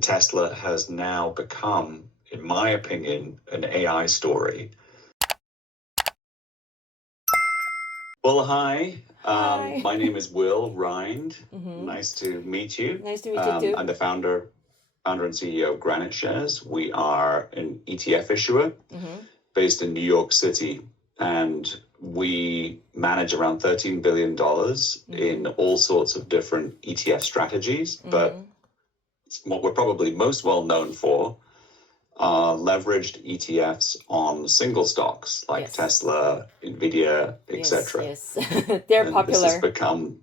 Tesla has now become, in my opinion, an AI story. Well, hi. Hi. My name is Will Rind. Nice to meet you. Nice to meet you too. I'm the founder and CEO of GraniteShares. We are an ETF issuer based in New York City, and we manage around $13 billion in all sorts of different ETF strategies. But what we're probably most well known for are leveraged ETFs on single stocks like Tesla, NVIDIA, etc. Yes. They're and popular. This has become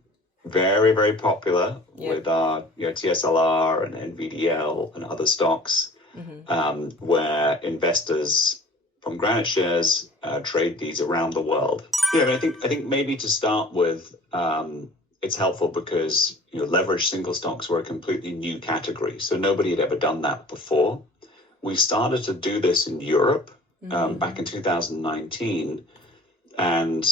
very, very popular with our TSLR and NVDL and other stocks, where investors from GraniteShares trade these around the world. I think maybe to start with, it's helpful because leveraged single stocks were a completely new category, so nobody had ever done that before. We started to do this in Europe back in 2019, and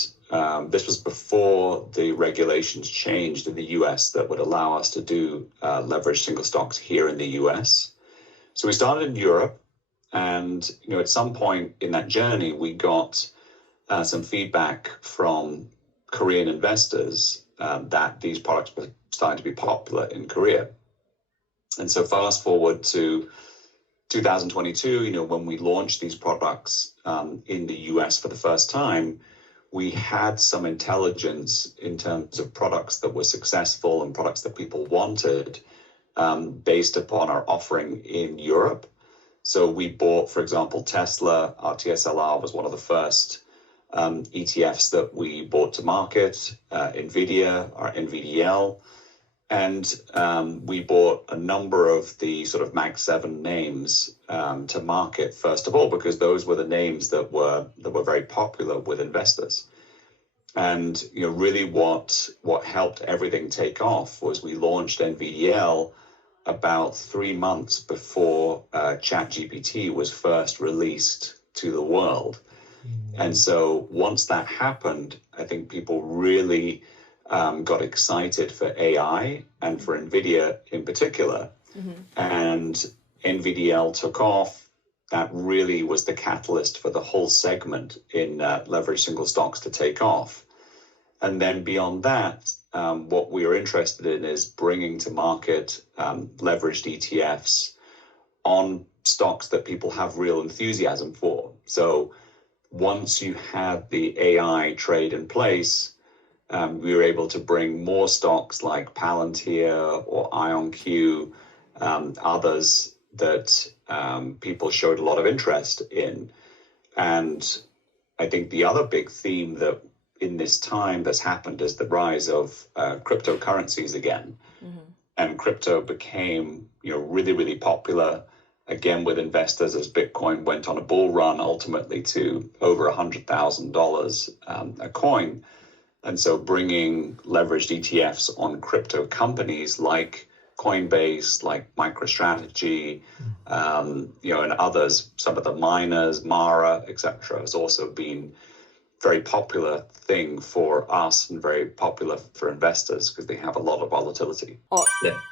this was before the regulations changed in the US that would allow us to do leveraged single stocks here in the US. So we started in Europe, and at some point in that journey, we got some feedback from Korean investors that these products were starting to be popular in Korea. And so fast forward to 2022, when we launched these products in the US for the first time, we had some intelligence in terms of products that were successful and products that people wanted based upon our offering in Europe. So we bought, for example, Tesla. Our TSLR was one of the first ETFs that we brought to market, NVIDIA, our NVDL, and we bought a number of the sort of Mag 7 names to market, first of all, because those were the names that were very popular with investors. And really what helped everything take off was we launched NVDL about 3 months before ChatGPT was first released to the world. And so once that happened, I think people really got excited for AI and for NVIDIA in particular. And NVDL took off. That really was the catalyst for the whole segment in leveraged single stocks to take off. And then beyond that, what we are interested in is bringing to market leveraged ETFs on stocks that people have real enthusiasm for. So once you had the AI trade in place, we were able to bring more stocks like Palantir or IonQ, others that people showed a lot of interest in. And I think the other big theme that in this time that's happened is the rise of cryptocurrencies again. And crypto became really, really popular again with investors as Bitcoin went on a bull run ultimately to over $100,000 a coin. And so bringing leveraged ETFs on crypto companies like Coinbase, like MicroStrategy, and others, some of the miners, Mara, etc., has also been very popular thing for us and very popular for investors because they have a lot of volatility.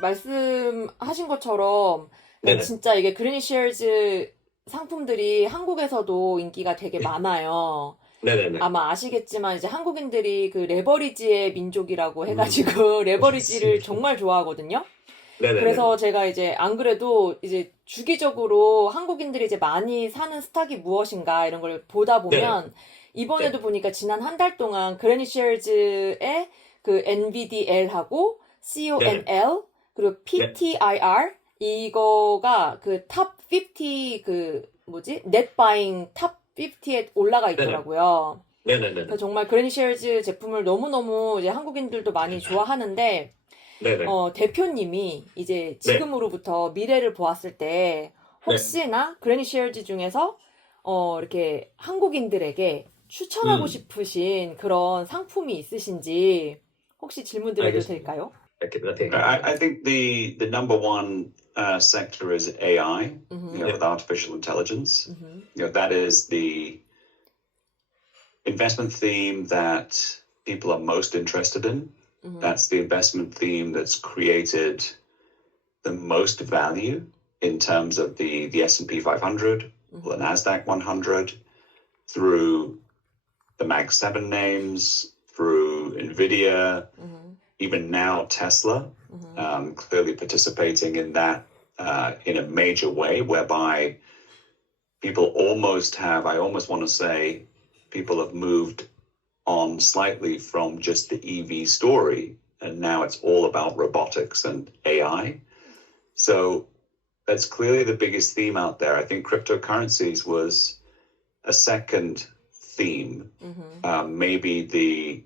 말씀하신 것처럼 진짜 이게 그레니쉐어즈 상품들이 한국에서도 인기가 되게 많아요. 네네네. 아마 아시겠지만 이제 한국인들이 그 레버리지의 민족이라고 해가지고 레버리지를 정말 좋아하거든요. 네네네. 그래서 제가 이제 안 그래도 이제 주기적으로 한국인들이 이제 많이 사는 스탁이 무엇인가 이런 걸 보다 보면 이번에도 보니까 지난 한 달 동안 그레니쉐어즈의 그 NVDL하고 CONL 그리고 PTIR 이거가 그 탑 50 그 뭐지 넷바잉 탑 50에 올라가 있더라고요. 네네네. 정말 그레니쉐어즈 제품을 너무너무 이제 한국인들도 많이 좋아하는데 대표님이 이제 지금으로부터 미래를 보았을 때 혹시나 그레니쉐어즈 중에서 이렇게 한국인들에게 추천하고 싶으신 그런 상품이 있으신지 혹시 질문 드려도 될까요? I think the number one sector is AI, with artificial intelligence. That is the investment theme that people are most interested in. That's the investment theme that's created the most value in terms of the S&P 500, the NASDAQ 100, through the Mag 7 names, through NVIDIA, even now Tesla, clearly participating in that in a major way, whereby people almost have, I almost want to say, people have moved on slightly from just the EV story, and now it's all about robotics and AI. So that's clearly the biggest theme out there. I think cryptocurrencies was a second theme. Maybe the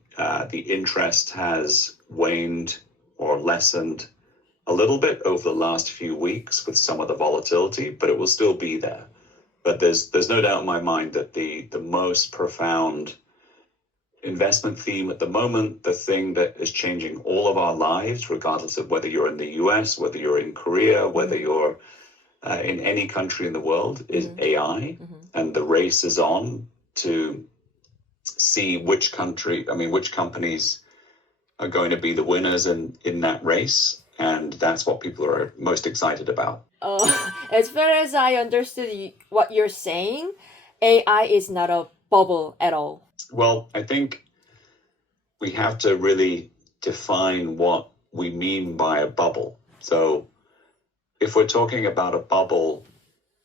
interest has waned or lessened a little bit over the last few weeks with some of the volatility, but it will still be there. But there's no doubt in my mind that the most profound investment theme at the moment, the thing that is changing all of our lives, regardless of whether you're in the US, whether you're in Korea, whether you're in any country in the world, is AI. And the race is on to see which companies are going to be the winners in that race. And that's what people are most excited about. As far as I understood what you're saying, AI is not a bubble at all. Well, I think we have to really define what we mean by a bubble. So if we're talking about a bubble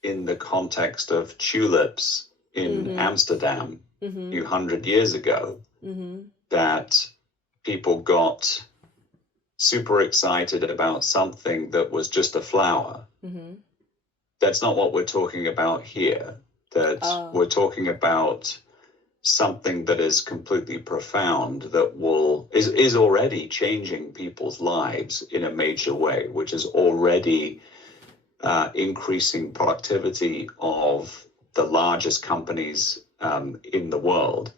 in the context of tulips in Amsterdam a few hundred years ago, that people got super excited about something that was just a flower. That's not what we're talking about here. We're talking about something that is completely profound, that is already changing people's lives in a major way, which is already increasing productivity of the largest companies in the world.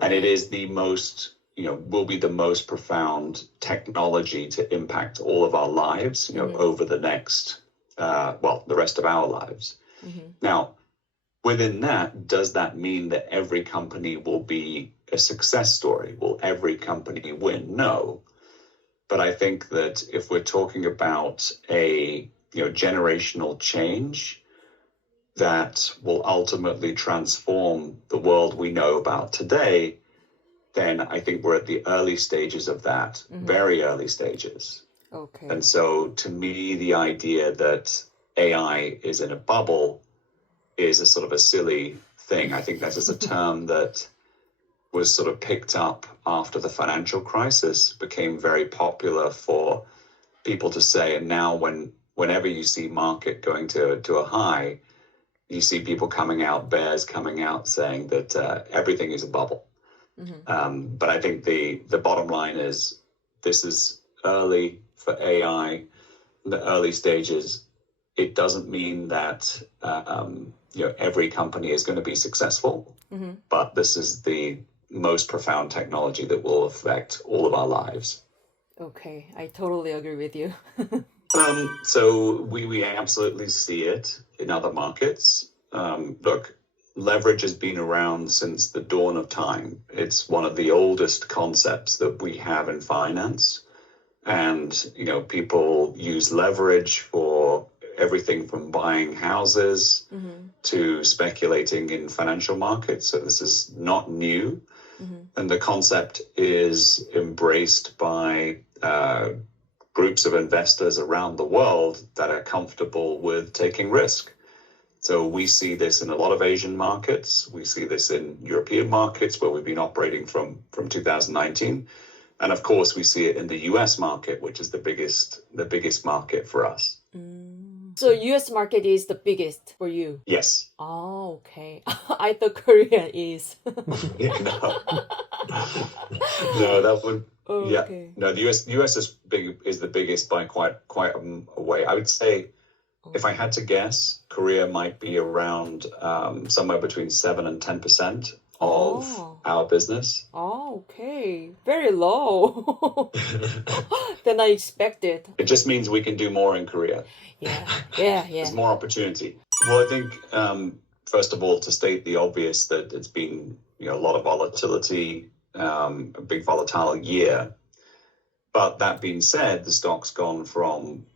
And it is the most, will be the most profound technology to impact all of our lives, over the next, the rest of our lives. Now, within that, does that mean that every company will be a success story? Will every company win? No. But I think that if we're talking about a generational change that will ultimately transform the world we know about today, then I think we're at the early stages of that, very early stages. Okay. And so to me, the idea that AI is in a bubble is a sort of a silly thing. I think that is a term that was sort of picked up after the financial crisis, became very popular for people to say. And now whenever you see market going to a high, you see people coming out, bears coming out saying that everything is a bubble. But I think the bottom line is this is early for AI, the early stages. It doesn't mean that every company is going to be successful, but this is the most profound technology that will affect all of our lives. Okay, I totally agree with you. So we absolutely see it in other markets. Look, leverage has been around since the dawn of time. It's one of the oldest concepts that we have in finance. And, people use leverage for everything from buying houses to speculating in financial markets. So this is not new. And the concept is embraced by groups of investors around the world that are comfortable with taking risk. So we see this in a lot of Asian markets. We see this in European markets where we've been operating from 2019. And of course, we see it in the US market, which is the biggest market for us. So US market is the biggest for you? Yes. Oh, okay. I thought Korea is. Yeah, no. No, that would. Oh, yeah. okay. No, the US is the biggest by quite a way. I would say, if I had to guess, Korea might be around somewhere between 7 and 10% of our business. Oh, okay. Very low than I expected. It just means we can do more in Korea. Yeah. There's more opportunity. Well, I think, first of all, to state the obvious, that it's been a lot of volatility, a big volatile year. But that being said, the stock's gone from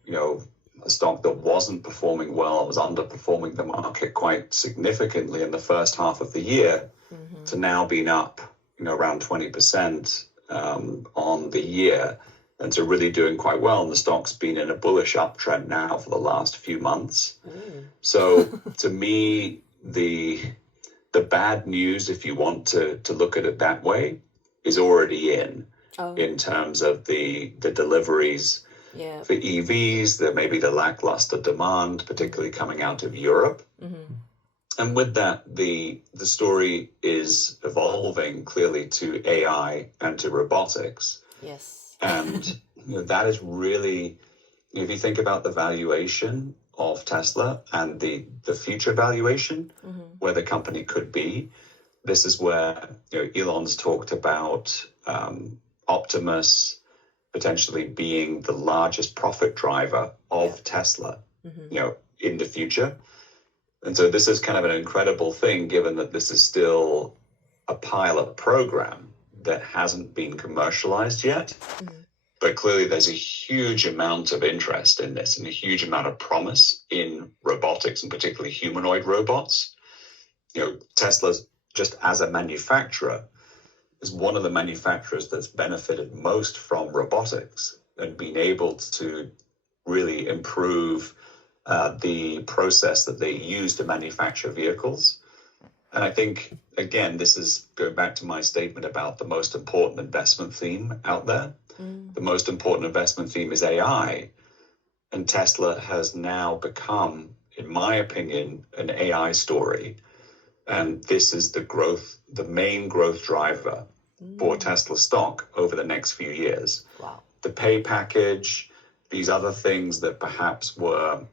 a stock that wasn't performing well, was underperforming the market quite significantly in the first half of the year, to now being up, around 20% on the year, and to really doing quite well. And the stock's been in a bullish uptrend now for the last few months. So to me, the bad news, if you want to look at it that way, is already in terms of the deliveries for EVs, maybe the lackluster demand, particularly coming out of Europe. And with that, the story is evolving clearly to AI and to robotics. Yes. And that is really, if you think about the valuation of Tesla and the future valuation, where the company could be, this is where Elon's talked about Optimus potentially being the largest profit driver of Tesla, in the future. And so this is kind of an incredible thing, given that this is still a pilot program that hasn't been commercialized yet. But clearly there's a huge amount of interest in this and a huge amount of promise in robotics, and particularly humanoid robots. Tesla's, just as a manufacturer, is one of the manufacturers that's benefited most from robotics and been able to really improve the process that they use to manufacture vehicles. And I think, again, this is going back to my statement about the most important investment theme out there. The most important investment theme is AI. And Tesla has now become, in my opinion, an AI story. And this is the main growth driver for Tesla stock over the next few years. Wow. The pay package, these other things that perhaps were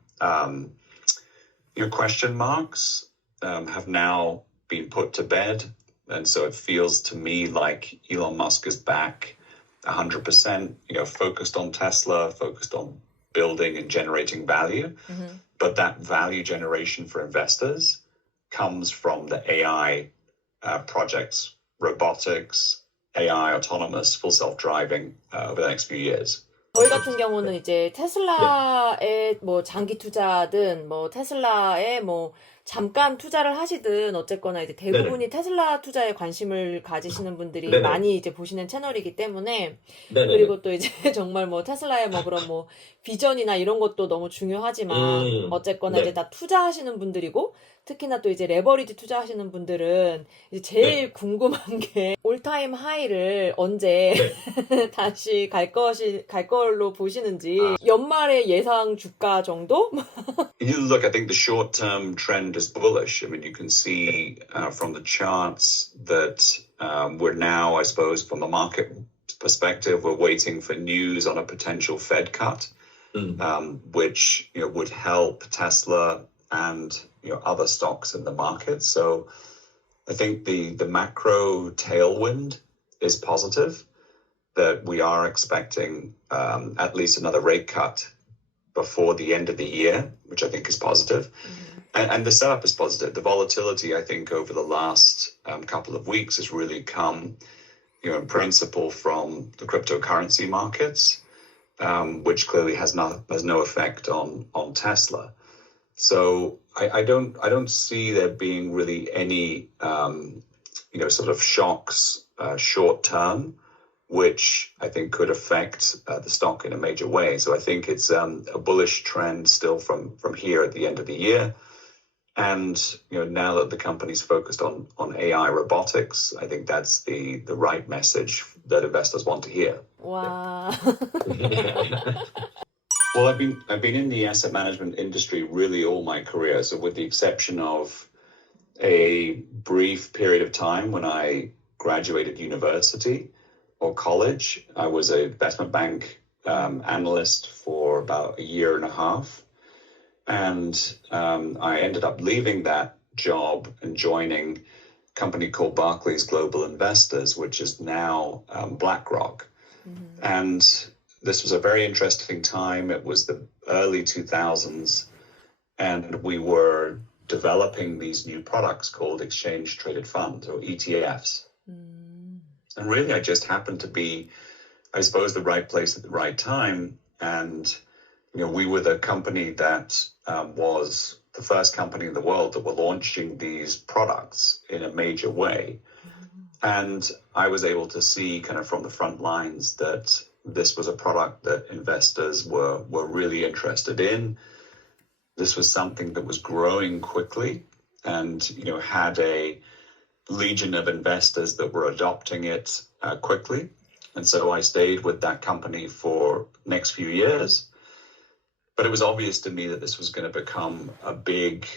question marks, have now been put to bed. And so it feels to me like Elon Musk is back 100%, focused on Tesla, focused on building and generating value. But that value generation for investors comes from the AI projects, robotics, AI, autonomous, full self-driving over the next few years. 저희 같은 경우는 이제 테슬라에 뭐 장기 투자든 뭐 테슬라에 뭐 잠깐 투자를 하시든 어쨌거나 이제 대부분이 테슬라 투자에 관심을 가지시는 분들이 많이 이제 보시는 채널이기 때문에, 그리고 또 이제 정말 뭐 테슬라의 뭐 그런 뭐 비전이나 이런 것도 너무 중요하지만 어쨌거나 이제 다 투자하시는 분들이고, 특히나 또 이제 레버리지 투자하시는 분들은 이제 제일 궁금한 게 올타임 하이를 언제 다시 갈 걸로 보시는지, 연말의 예상 주가 정도? Look, I think the short-term trend is bullish. I mean, you can see from the charts that we're now, I suppose, from the market perspective, we're waiting for news on a potential Fed cut, which would help Tesla and other stocks in the market. So I think the macro tailwind is positive, that we are expecting at least another rate cut before the end of the year, which I think is positive. And the setup is positive. The volatility, I think, over the last couple of weeks has really come, in principle from the cryptocurrency markets, which clearly has no effect on Tesla. So I don't see there being really any sort of shocks short term, which I think could affect the stock in a major way. So I think it's a bullish trend still from here at the end of the year. And now that the company's focused on AI robotics, I think that's the right message that investors want to hear. Wow. Well, I've been in the asset management industry really all my career. So with the exception of a brief period of time when I graduated university or college, I was an investment bank analyst for about a year and a half. And I ended up leaving that job and joining a company called Barclays Global Investors, which is now BlackRock. And this was a very interesting time. It was the early 2000s, and we were developing these new products called exchange traded funds, or ETFs. And really, I just happened to be, I suppose, the right place at the right time. And we were the company that was the first company in the world that were launching these products in a major way. And I was able to see kind of from the front lines that this was a product that investors were really interested in. This was something that was growing quickly and, had a legion of investors that were adopting it quickly. And so I stayed with that company for the next few years. But it was obvious to me that this was going to become a big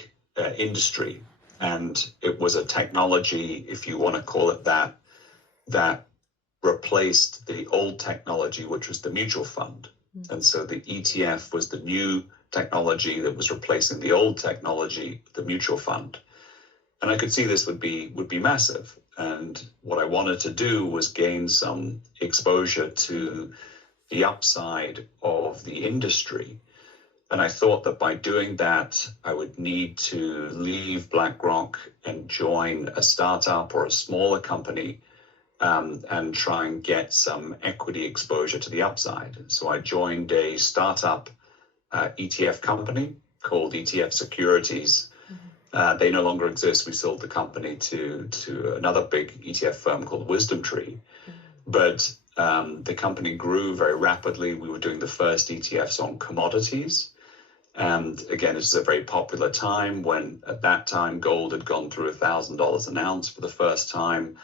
industry. And it was a technology, if you want to call it that, that replaced the old technology, which was the mutual fund. And so the ETF was the new technology that was replacing the old technology, the mutual fund. And I could see this would be massive. And what I wanted to do was gain some exposure to the upside of the industry. And I thought that by doing that, I would need to leave BlackRock and join a startup or a smaller company and try and get some equity exposure to the upside. So I joined a startup ETF company called ETF Securities. They no longer exist. We sold the company to another big ETF firm called WisdomTree. But the company grew very rapidly. We were doing the first ETFs on commodities. And again, this is a very popular time when at that time gold had gone through $1,000 an ounce for the first time.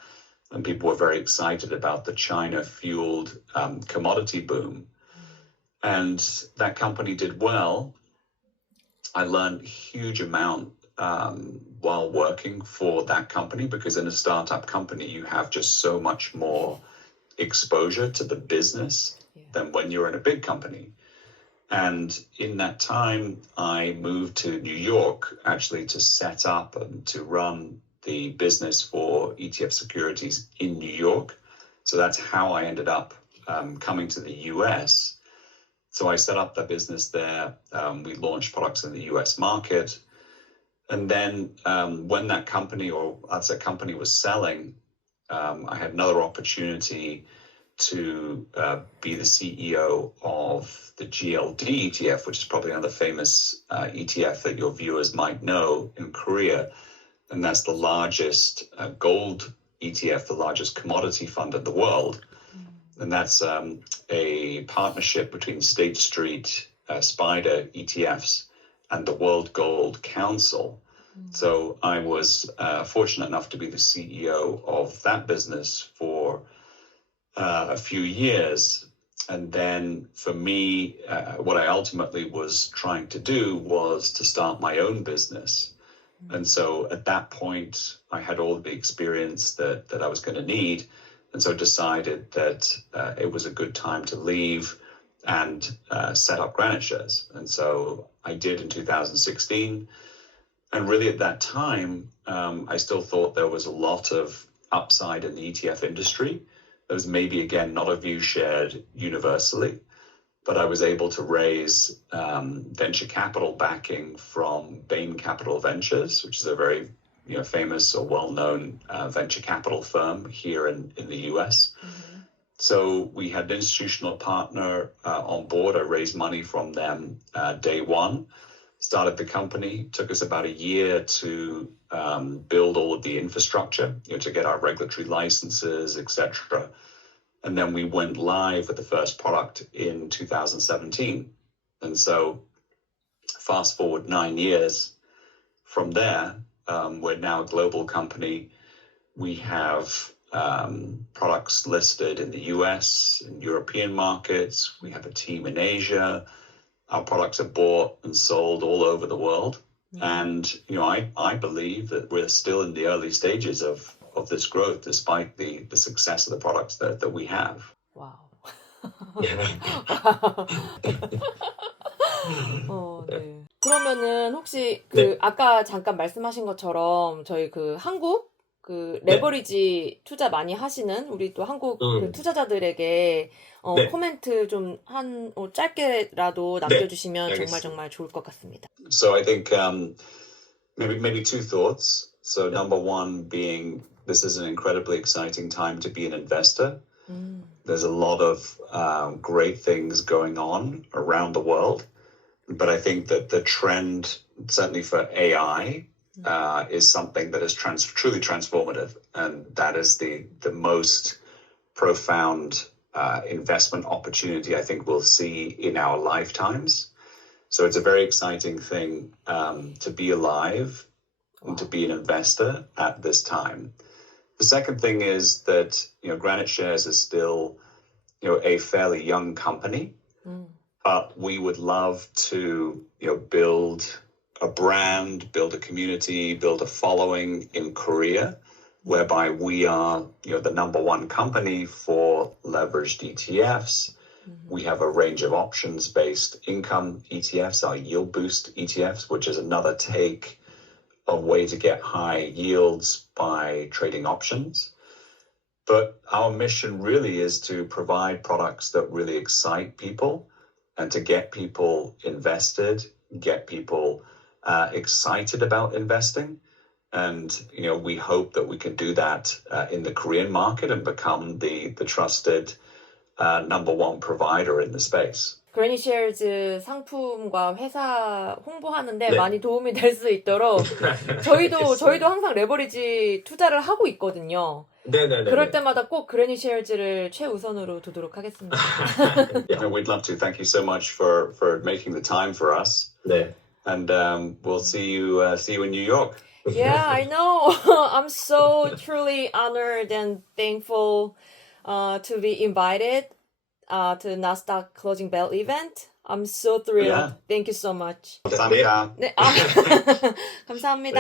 And people were very excited about the China-fueled commodity boom. And that company did well. I learned a huge amount while working for that company, because in a startup company, you have just so much more exposure to the business than when you're in a big company. And in that time, I moved to New York, actually, to set up and to run the business for ETF Securities in New York. So that's how I ended up coming to the US. So I set up the business there. We launched products in the US market. And then when that company, or as a company was selling, I had another opportunity to be the CEO of the GLD ETF, which is probably another famous ETF that your viewers might know in Korea. And that's the largest gold ETF, the largest commodity fund in the world. And that's a partnership between State Street, SPDR ETFs, and the World Gold Council. So I was fortunate enough to be the CEO of that business for a few years. And then for me, what I ultimately was trying to do was to start my own business. And so at that point, I had all the experience that I was going to need. And so decided that it was a good time to leave and set up GraniteShares. And so I did in 2016. And really at that time, I still thought there was a lot of upside in the ETF industry. There was maybe, again, not a view shared universally, but I was able to raise venture capital backing from Bain Capital Ventures, which is a very famous or well-known venture capital firm here in the US. So we had an institutional partner on board. I raised money from them day one, started the company. Took us about a year to build all of the infrastructure, to get our regulatory licenses, etc. And then we went live with the first product in 2017. And so fast forward 9 years from there, we're now a global company. We have products listed in the US and European markets. We have a team in Asia. Our products are bought and sold all over the world. And, I believe that we're still in the early stages of this growth, despite the success of the products that we have. Wow. 네. 그러면은 혹시 아까 잠깐 말씀하신 것처럼 저희 한국 레버리지 투자 많이 하시는 우리 또 한국 투자자들에게 코멘트 좀 짧게라도 남겨주시면 정말 좋을 것 같습니다. So I think maybe two thoughts. So number one being, this is an incredibly exciting time to be an investor. There's a lot of great things going on around the world. But I think that the trend, certainly for AI, is something that is truly transformative. And that is the most profound investment opportunity I think we'll see in our lifetimes. So it's a very exciting thing to be alive and to be an investor at this time. The second thing is that, GraniteShares is still, a fairly young company, but we would love to, build a brand, build a community, build a following in Korea, whereby we are, the number one company for leveraged ETFs. We have a range of options-based income ETFs, our yield boost ETFs, which is another take a way to get high yields by trading options. But our mission really is to provide products that really excite people and to get people invested, get people excited about investing. And, we hope that we can do that in the Korean market and become the trusted number one provider in the space. GraniteShares 상품과 회사 홍보하는데 많이 도움이 될 수 있도록 저희도 항상 레버리지 투자를 하고 있거든요. 네네네. 그럴 때마다 꼭 GraniteShares를 최우선으로 두도록 하겠습니다. We'd love to. Thank you so much for making the time for us. 네. And we'll see you in New York. Yeah, I know. I'm so truly honored and thankful to be invited to Nasdaq Closing Bell event. I'm so thrilled. Yeah. Thank you so much. 감사합니다. 네, 감사합니다.